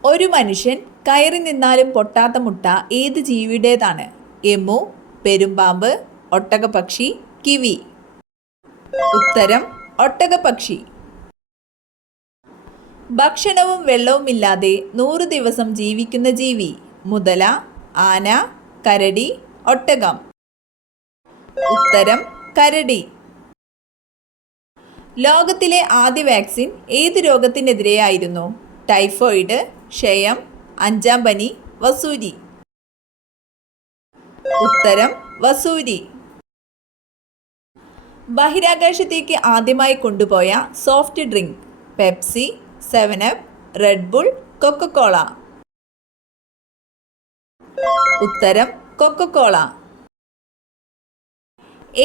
ഒരു മനുഷ്യൻ കയറി നിന്നാലും പൊട്ടാത്ത മുട്ട ഏത് ജീവിയുടേതാണ്? Emu, പെരുമ്പാമ്പ്, ഒട്ടകപ്പക്ഷി, kiwi. ഉത്തരം ഒട്ടകപ്പക്ഷി. ഭക്ഷണവും വെള്ളവുമില്ലാതെ 100 ദിവസം ജീവിക്കുന്ന ജീവി? മുതല, ആന, കരടി, ഒട്ടകം. ഉത്തരം കരടി. ലോകത്തിലെ ആദ്യ വാക്സിൻ ഏത് രോഗത്തിനെതിരെയായിരുന്നു? ടൈഫോയിഡ്, ക്ഷയം, 5-ാം പനി, വസൂരി. ഉത്തരം വസൂരി. ബഹിരാകാശത്തേക്ക് ആദ്യമായി കൊണ്ടുപോയ സോഫ്റ്റ് ഡ്രിങ്ക്? പെപ്സി, 7-അപ്പ്, റെഡ് ബുൾ, കൊക്കക്കോള. ഉത്തരം കൊക്കക്കോള.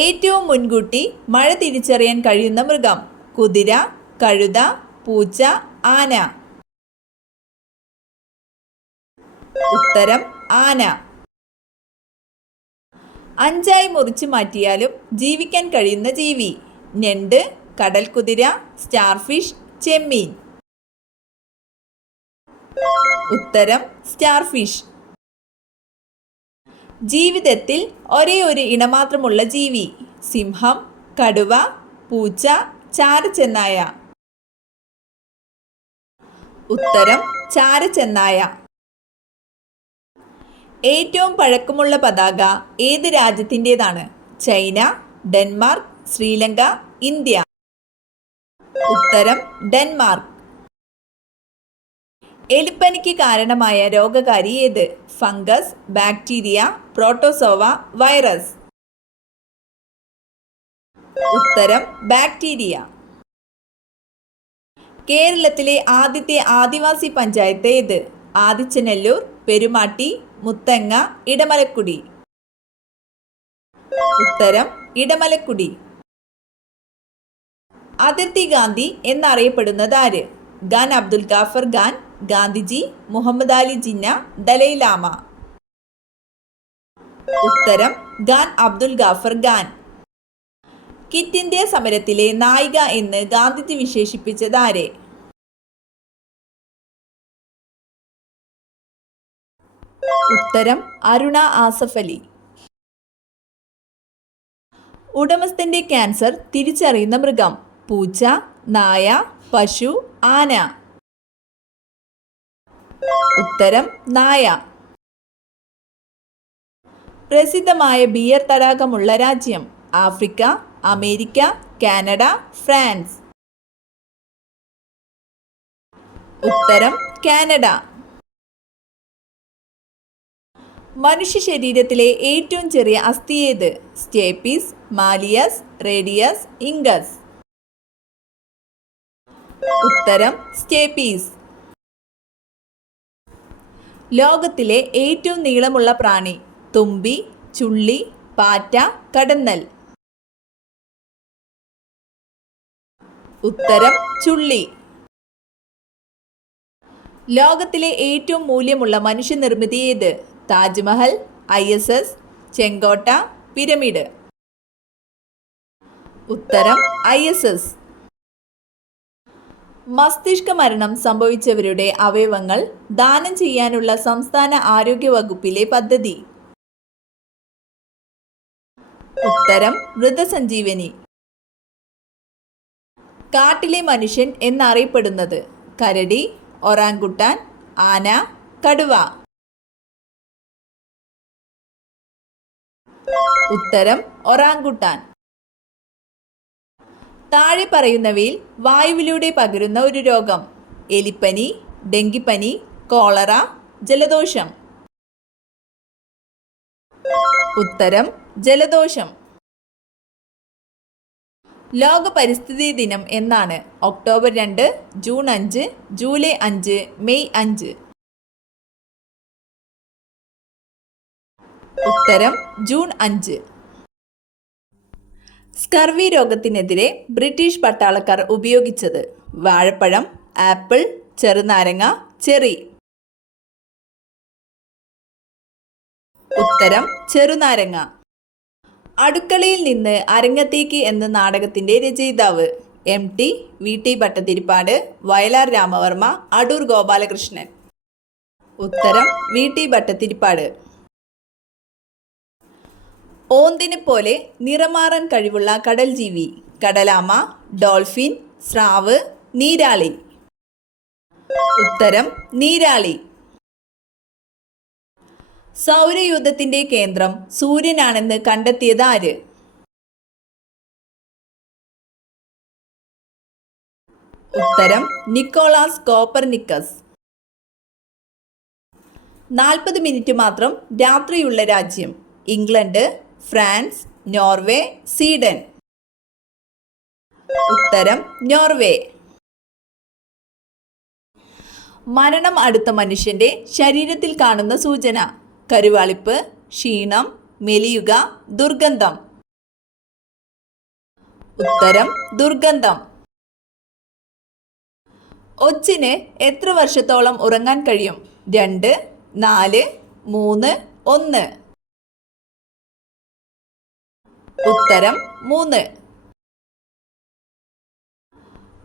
ഏറ്റവും മുൻകൂട്ടി മഴ തിരിച്ചറിയാൻ കഴിയുന്ന മൃഗം? കുതിര, കഴുത, പൂച്ച, ആന. ഉത്തരം ആന. 5ആയി മുറിച്ചു മാറ്റിയാലും ജീവിക്കാൻ കഴിയുന്ന ജീവി? ഞണ്ട്, കടൽക്കുതിര, സ്റ്റാർഫിഷ്, ചെമ്മീൻ. ഉത്തരം സ്റ്റാർഫിഷ്. ജീവിതത്തിൽ ഒരേ ഒരു ഇണമാത്രമുള്ള ജീവി? സിംഹം, കടുവ, പൂച്ച, ചാരച്ചെന്നായ. ഉത്തരം ചാരച്ചെന്നായ. ഏറ്റവും പഴക്കമുള്ള പതാക ഏത് രാജ്യത്തിൻ്റെതാണ്? China, Denmark, Sri Lanka, India. ഉത്തരം ഡെൻമാർക്ക്. എലിപ്പനിക്ക് കാരണമായ രോഗകാരി ഏത്? Fungus, bacteria, protozoa, virus. ഉത്തരം ബാക്ടീരിയ. കേരളത്തിലെ ആദ്യത്തെ ആദിവാസി പഞ്ചായത്ത് ഏത്? ആദിച്ചനല്ലൂർ, പെരുമാട്ടി, മുത്തങ്ങ, ഇടമലക്കുടി. ഉത്തരം ഇടമലക്കുടി. അതിർത്തി ഗാന്ധി എന്നറിയപ്പെടുന്നത് ആര്? ഖാൻ അബ്ദുൽ ഗാഫർ ഖാൻ, ഗാന്ധിജി, മുഹമ്മദ് അലി ജിന്ന, ദലൈലാമ. ഉത്തരം ഖാൻ അബ്ദുൽ ഗാഫർ ഖാൻ. ക്വിറ്റ് ഇന്ത്യ സമരത്തിലെ നായിക എന്ന് ഗാന്ധിജി വിശേഷിപ്പിച്ചത് ആരെ? ഉത്തരം അരുണ ആസഫ് അലി. ഉടമസ്ഥന്റെ ക്യാൻസർ തിരിച്ചറിയുന്ന മൃഗം? പൂച്ച, നായ, പശു, ആന. ഉത്തരം നായ. പ്രസിദ്ധമായ ബിയർ തടാകമുള്ള രാജ്യം? Africa, America, Canada, France. ഉത്തരം കാനഡ. മനുഷ്യ ശരീരത്തിലെ ഏറ്റവും ചെറിയ അസ്ഥി ഏത്? Stapes, malleus, radius, incus. ഉത്തരം സ്റ്റേപ്പീസ്. ലോകത്തിലെ ഏറ്റവും നീളമുള്ള പ്രാണി? തുമ്പി, ചുള്ളി, പാറ്റ, കടന്നൽ. ഉത്തരം ചുള്ളി. ലോകത്തിലെ ഏറ്റവും മൂല്യമുള്ള മനുഷ്യനിർമ്മിതി ഏത്? താജ്മഹൽ, ISS, ചെങ്കോട്ട, പിരമിഡ്. ഉത്തരം ISS. മസ്തിഷ്ക മരണം സംഭവിച്ചവരുടെ അവയവങ്ങൾ ദാനം ചെയ്യാനുള്ള സംസ്ഥാന ആരോഗ്യ വകുപ്പിലെ പദ്ധതി? ഉത്തരം മൃതസഞ്ജീവനി. കാട്ടിലെ മനുഷ്യൻ എന്നറിയപ്പെടുന്നത്? കരടി, ഒറാങ്കുട്ടാൻ, ആന, കടുവ. ഉത്തരം ഒറാങ്കുട്ടാൻ. താഴെ പറയുന്നവയിൽ വായുവിലൂടെ പകരുന്ന ഒരു രോഗം? എലിപ്പനി, ഡെങ്കിപ്പനി, കോളറ, ജലദോഷം. ഉത്തരം ജലദോഷം. ലോക പരിസ്ഥിതി ദിനം എന്നാണ്? October 2, June 5, July 5, May 5. ഉത്തരം ജൂൺ 5. സ്കർവി രോഗത്തിനെതിരെ ബ്രിട്ടീഷ് പട്ടാളക്കാർ ഉപയോഗിച്ചത്? വാഴപ്പഴം, ആപ്പിൾ, ചെറുനാരങ്ങ, ചെറി. ഉത്തരം ചെറുനാരങ്ങ. അടുക്കളയിൽ നിന്ന് അരങ്ങത്തേക്ക് എന്ന നാടകത്തിന്റെ രചയിതാവ്? MT, VT Bhattathiripad, Vayalar Ramavarma, Adoor Gopalakrishnan. ഉത്തരം വി.ടി. ഭട്ടതിരിപ്പാട്. ഓന്തിനെ പോലെ നിറമാറാൻ കഴിവുള്ള കടൽ ജീവി. കടലാമ, ഡോൾഫിൻ, സ്രാവ്, നീരാളി. ഉത്തരം നീരാളി. സൗരയൂഥത്തിന്റെ കേന്ദ്രം സൂര്യനാണെന്ന് കണ്ടെത്തിയത് ആര്? ഉത്തരം നിക്കോളാസ് കോപ്പർനിക്കസ്. 40 മിനിറ്റ് മാത്രം രാത്രിയുള്ള രാജ്യം. England, France, Norway, Sweden. ഉത്തരം നോർവേ. മരണം അടുത്ത മനുഷ്യന്റെ ശരീരത്തിൽ കാണുന്ന സൂചന. കരുവാളിപ്പ്, ക്ഷീണം, മെലിയുക, ദുർഗന്ധം. ഉത്തരം ദുർഗന്ധം. ഒച്ചിന് എത്ര വർഷത്തോളം ഉറങ്ങാൻ കഴിയും? 2, 4, 3, 1. ഉത്തരം 3.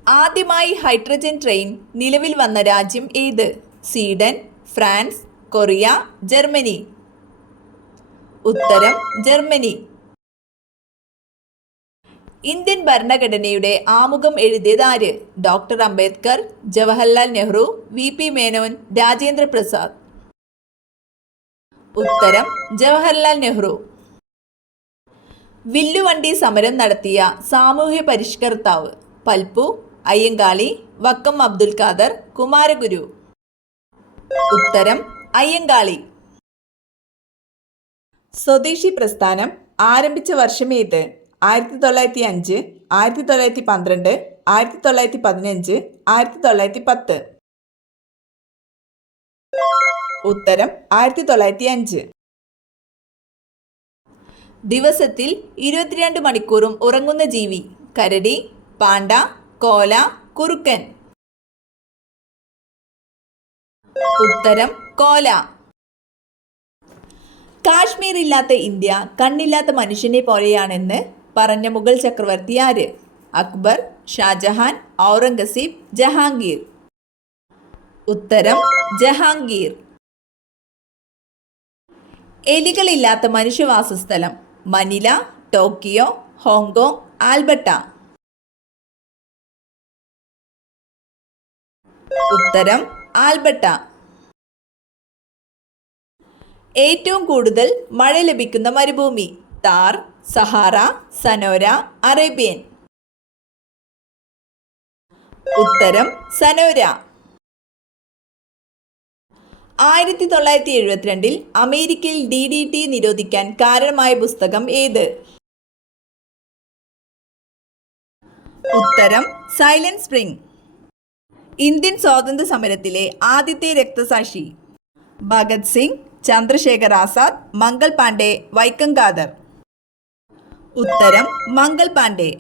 ആദ്യമായി ഹൈഡ്രജൻ ട്രെയിൻ നിലവിൽ വന്ന രാജ്യം ഏത്? Sweden, France, Korea, Germany. ഉത്തരം ജർമ്മനി. ഇന്ത്യൻ ഭരണഘടനയുടെ ആമുഖം എഴുതിയത് ആര്? Doctor Ambedkar, Jawaharlal Nehru, V P. മേനോൻ, രാജേന്ദ്ര പ്രസാദ്. ഉത്തരം ജവഹർലാൽ നെഹ്റു. വില്ലുവണ്ടി സമരം നടത്തിയ സാമൂഹ്യ പരിഷ്കർത്താവ്. പൽപ്പു, അയ്യങ്കാളി, വക്കം അബ്ദുൽ ഖാദർ, കുമാരഗുരു. ഉത്തരം അയ്യങ്കാളി. സ്വദേശി പ്രസ്ഥാനം ആരംഭിച്ച വർഷം ഏത്? 1905, 1912, 1915, 1910. ഉത്തരം 1905. ദിവസത്തിൽ 22 മണിക്കൂറും ഉറങ്ങുന്ന ജീവി. കരടി, പാണ്ട, കോല, കുറുക്കൻ. ഉത്തരം കോല. കാശ്മീർ ഇല്ലാത്ത ഇന്ത്യ കണ്ണില്ലാത്ത മനുഷ്യനെ പോലെയാണെന്ന് പറഞ്ഞ മുഗൾ ചക്രവർത്തി ആര്? അക്ബർ, ഷാജഹാൻ, ഔറംഗസീബ്, ജഹാംഗീർ. ഉത്തരം ജഹാംഗീർ. എലികളില്ലാത്ത മനുഷ്യവാസസ്ഥലം. Manila, Tokyo, Hong Kong, Alberta. ഉത്തരം ആൽബർട്ട. ഏറ്റവും കൂടുതൽ മഴ ലഭിക്കുന്ന മരുഭൂമി. Thar, Sahara, Sonora, Arabian. ഉത്തരം സനോര. 1972 അമേരിക്കയിൽ DDT നിരോധിക്കാൻ കാരണമായ പുസ്തകം ഏത്? ഉത്തരം സൈലന്റ് സ്പ്രിംഗ്. ഇന്ത്യൻ സ്വാതന്ത്ര്യ സമരത്തിലെ ആദ്യത്തെ രക്തസാക്ഷി. ഭഗത് സിംഗ്, ചന്ദ്രശേഖർ ആസാദ്, മംഗൾ പാണ്ഡെ, വൈക്കം ഖാദർ. ഉത്തരം മംഗൾ പാണ്ഡെ.